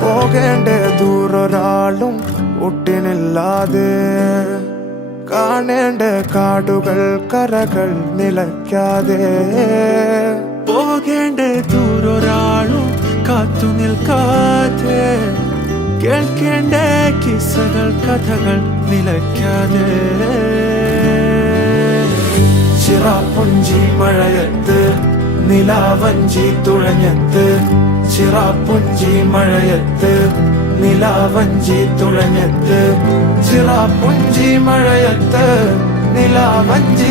പോകേണ്ട ദൂരൊരാളും ഒട്ടിനില്ലാതെ, കാണേണ്ട കാടുകൾ കരകൾ നിലയ്ക്കാതെ, പോകേണ്ട ദൂരൊരാളും കാത്തു നിൽക്കാതെ, കേൾക്കേണ്ട കിസ്സകൾ കഥകൾ നിലയ്ക്കാതെ. ചിറാപ്പുഞ്ചി മഴയത്ത് നിലാവഞ്ചി തുഴഞ്ഞത്ത്, ചിറാപ്പുഞ്ചി മഴയത്ത് നിലാവഞ്ചി തുഴഞ്ഞത്ത്, ചിറാപ്പുഞ്ചി മഴയത്ത് നിലാവഞ്ചി